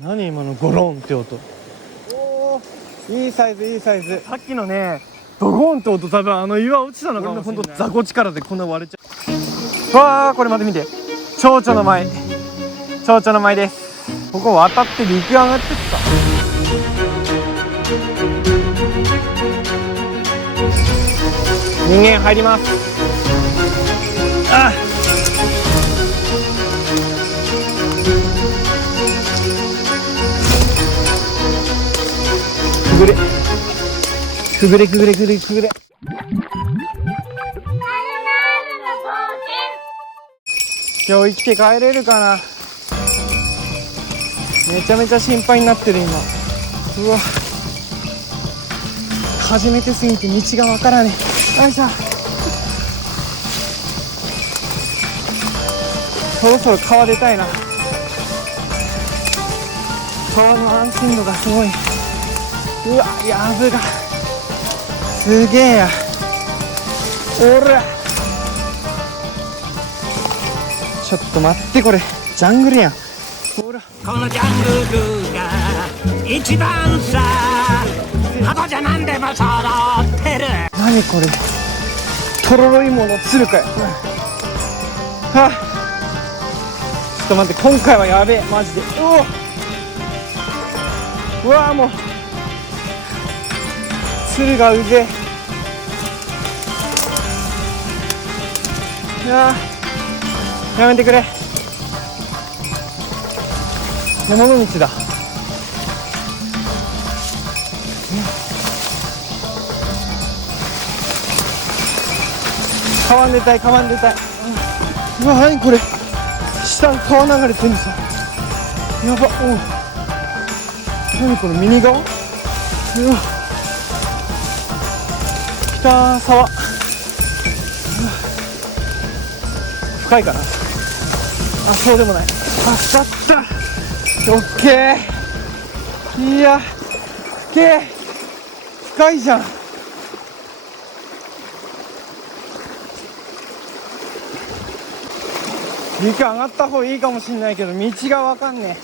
何今のゴロンって音。おー、いいサイズいいサイズ。さっきのねドゴンって音、多分あの岩落ちたのかもしれない。ほんと雑魚力でこんな割れちゃう。わー、これまた見て、蝶々の舞、蝶々の舞です。ここ渡って陸上がってった。人間入ります。あっ、くぐれくぐれくぐれくぐれくぐれ。今日生きて帰れるかな。めちゃめちゃ心配になってる今。うわ、初めてすぎて道がわからねえ。よいしょ。そろそろ川出たいな。川の安心度がすごい。うわ、やぶがすげえや。おら、ちょっと待って、これジャングルやん。ほら、このジャングルが一番さ、箱じゃなんでも揃ってる。何これ、とろろ芋のつるかよ。はあ、ちょっと待って、今回はやべえマジで。うわー、もう鶴がうぜえ。いやー、やめてくれ。山の道だ。川に出たい、川に出たい。うわ、何これ、下に川流れてるさ。やば。おう、何これ、ミニ川。うわ、北沢。深いかな。あ、そうでもない。あ、しちゃった。オッケー。いや、深え、深いじゃん。陸上がった方がいいかもしんないけど、道がわかんね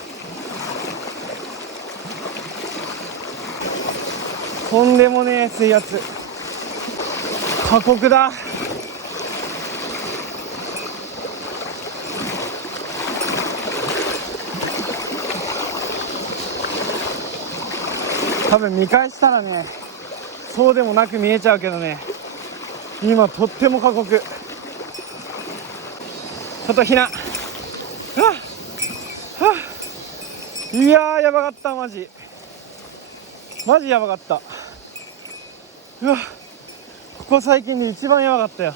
え。とんでもねえ水圧、過酷だ。多分見返したらね、そうでもなく見えちゃうけどね、今とっても過酷。ちょっとひな、いやー、やばかった。マジやばかった。うわ、ここ最近で一番やばかったよ。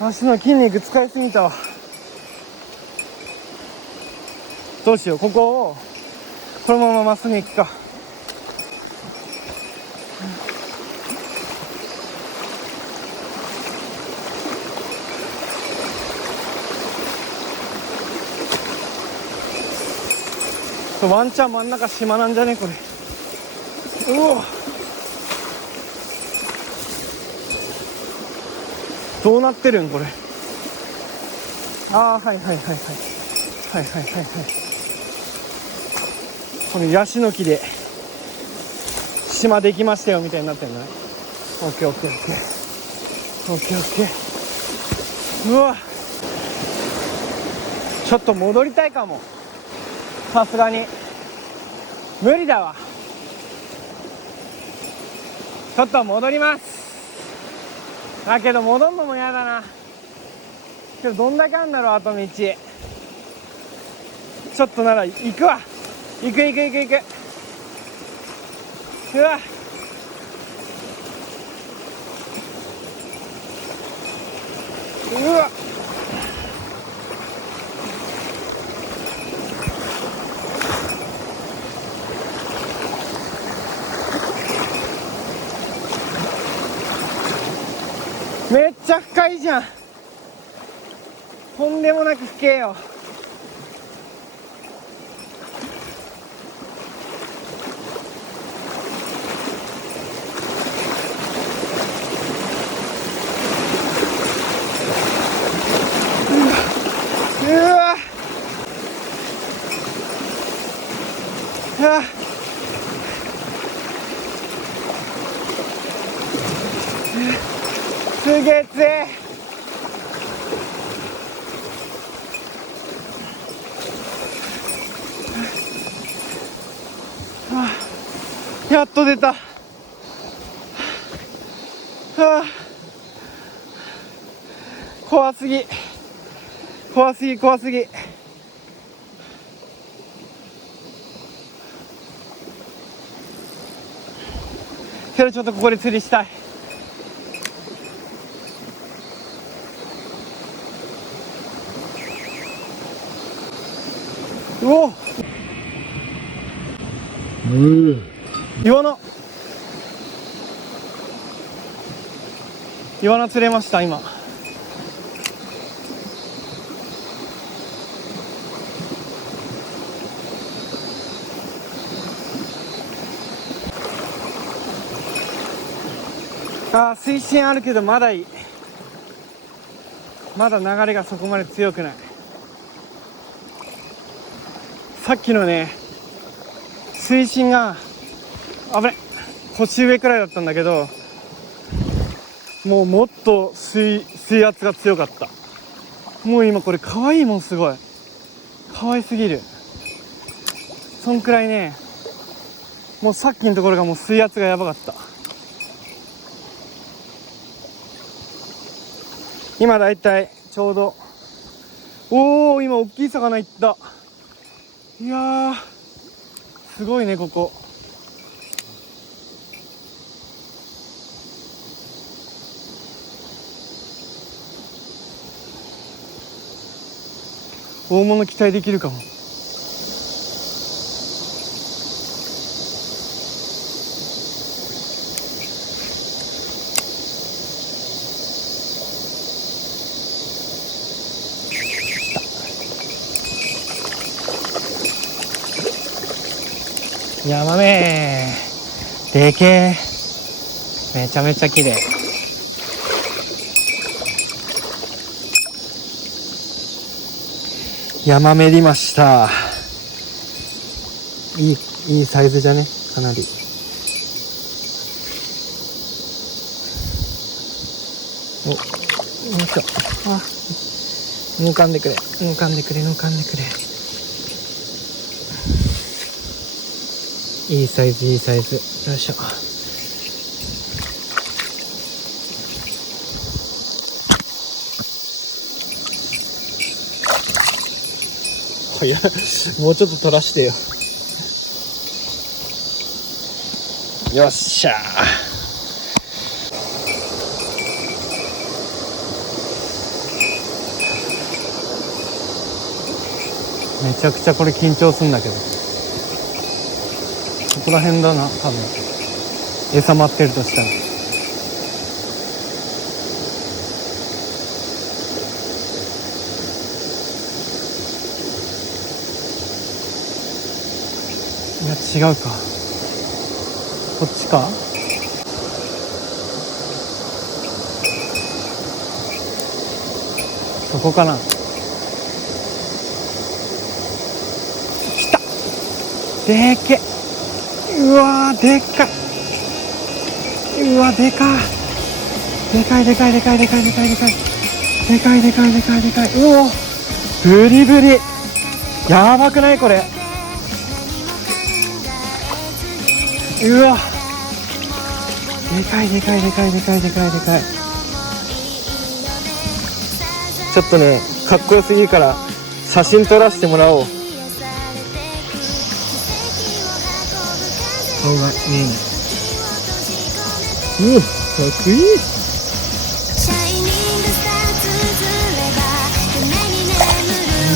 足の筋肉使いすぎたわ。どうしよう、ここをこのまままっすぐ行くか。ワンチャン真ん中島なんじゃねこれ。うお、どうなってるんこれ。ああ、はいはいはいはいはいはいはいはい。このヤシの木で島できましたよみたいになってるんだね。オッケーオッケーオッケーオッケーオッケー。うわ、ちょっと戻りたいかも。さすがに無理だわ。ちょっと戻ります。だけど戻るのも嫌だな。けどどんだけあんだろう、あと道。ちょっとなら行くわ。行く。うわ、うわ、めっちゃ深いじゃん。とんでもなく深えよ。すげえ強え。やっと出た。はあ、怖すぎ怖すぎ怖すぎ。けどちょっとここで釣りしたい。うお、イワナ釣れました今。水深あるけどまだいい。まだ流れがそこまで強くない。さっきのね、水深が危ない、腰上くらいだったんだけど、もっと水圧が強かった。もう今これ可愛いもん、すごい可愛すぎる。そんくらいね、もうさっきのところがもう水圧がやばかった。今だいたいちょうど、おお、今大きい魚いった。いやーすごいねここ。大物期待できるかも。ヤマメでけえ、めちゃめちゃ綺麗。ヤマメりました。いいサイズじゃね、かなり。お、よいしょ。あ、抜かんでくれ、抜かんでくれ、抜かんでくれ。いいサイズ、いいサイズ。よいしょ。いや、もうちょっと取らしてよ。よっしゃー。めちゃくちゃこれ緊張するんだけど。ここら辺だな、多分。餌待ってるとしたら。いや、違うか。こっちか。そこかな。来た。でけ。うわー、でっかい。うわ、でかい。でかいでかいでかいでかいでかいでかい。でかいでかいでかいでかい。うお、ブリブリ。やばくないこれ。うわ、でかいでかいでかいでかいでかいでかい。ちょっとね、かっこよすぎるから写真撮らせてもらおう。顔が見えない。かっこいい。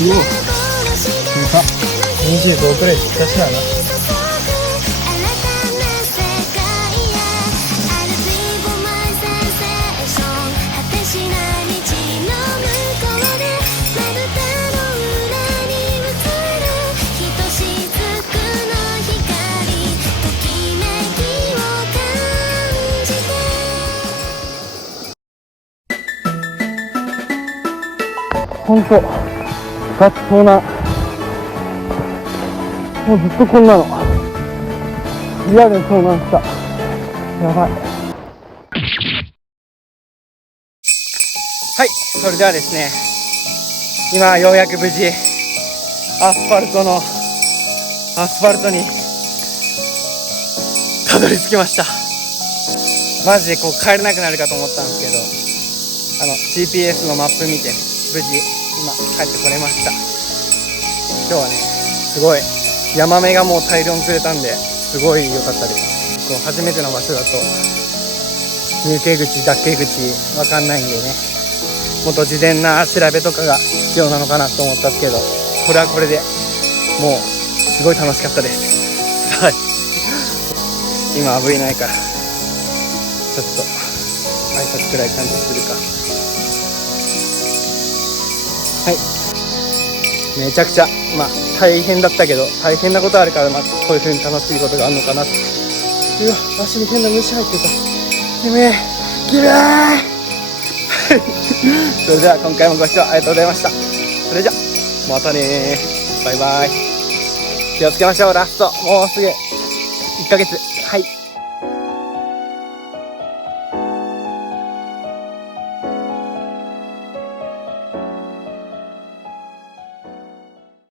うわ、25くらい釣ったしだな。ほんとガチそうな、もうずっとこんなのリアルに遭難した。やばい。はい、それではですね、今ようやく無事アスファルトにたどり着きました。マジでこう帰れなくなるかと思ったんですけど、GPS のマップ見て無事今帰ってこれました。今日はね、すごいヤマメがもう大量に釣れたんで、すごい良かったです。こう初めての場所だと入景口脱景口わかんないんでね、もっと事前な調べとかが必要なのかなと思ったんですけど、これはこれでもうすごい楽しかったです。はい、今危ないからちょっと挨拶くらいちゃんとするか。はい、めちゃくちゃ大変だったけど、大変なことあるからこういう風に楽しいことがあるのかなって。うわ、足に変な虫入ってた。きめーそれでは今回もご視聴ありがとうございました。それじゃまたねー、バイバイ。気をつけましょう。ラストもうすぐ1ヶ月。